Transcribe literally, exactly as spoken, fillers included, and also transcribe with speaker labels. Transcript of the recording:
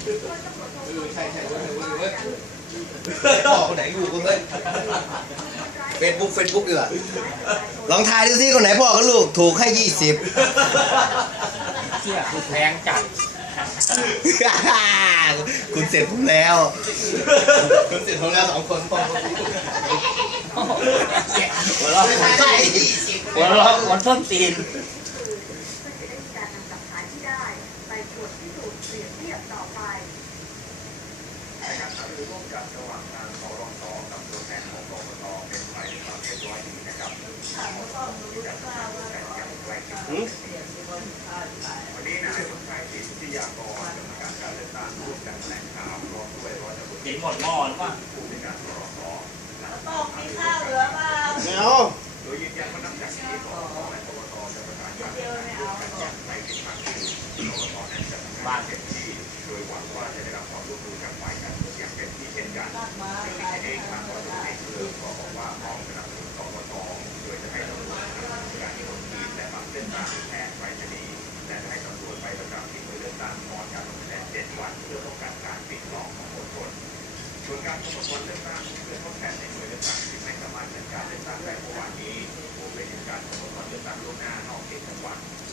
Speaker 1: เออใช่ใช่เว้ยเว้ยเว้ยพ่อคนไหนลูกคนไหนเฟซบุ๊กเฟซบุ๊กดีกว่าลองทายดูสิคนไหนพ่อกับลูกถูกให้ยี่สิบ
Speaker 2: เชี่ยคือแพงจัด
Speaker 1: คุณเสร็จผมแล้วคุณเสร็จผมแล้วสองคนพ่อ
Speaker 2: หัวเราะหัวเราะหัวต้นตีน
Speaker 3: การหารือร่วมกันระหว่างทางกรตกับตัวแทนของกกตเป็นไปในความเรียบร้อยดีนะครับมีการทำงานร่วมกันอย่างใกล้ชิดวันนี้นายสมชายสิทธิยากรกรรมการการเลือกตั้งร่วมกันแถลงข่าวพร้อมด้วยร้อยตำรวจ
Speaker 2: กินหมดหม้อหรือเปล่า
Speaker 3: ผู้ในการกรต
Speaker 4: ตกมีข้าวเหลือเปล่า
Speaker 1: ไม่เอา
Speaker 3: โดยยืนยันว่านับจากนี้กกตและกกตจะประกาศการเลือกตั้งร่วมกันอย่างไม่เป็นทางการกกตนั้นจะทำงานเต็มที่โดยหวังว่าจะได้รับความร่วมมือจากฝ่ายการเมืองอย่างเต็มที่เช่นกันซึ่งในเองทางร้อยตำรวจเอกเฉลิมก็บอกว่าพร้อมสนับสนุนกกตโดยจะให้ตำรวจทำการลงทีมและบัตรเลือกตั้งแทนไปรษณีย์และจะให้ตำรวจไปประจำที่หน่วยเลือกตั้งก่อนการลงคะแนนเจ็ดวันเพื่อป้องกันการปิดล้อมของมวลชนส่วนการกำหนดวันเลือกตั้งเพื่อทดแทนในหน่วยเลือกตั้งที่ไม่สามารถจัดการเลือกตั้งได้เมื่อวานนี้รวมไปถึงการกำหนดวันเลือกตั้งล่วงหน้านอกเขตจังหวัด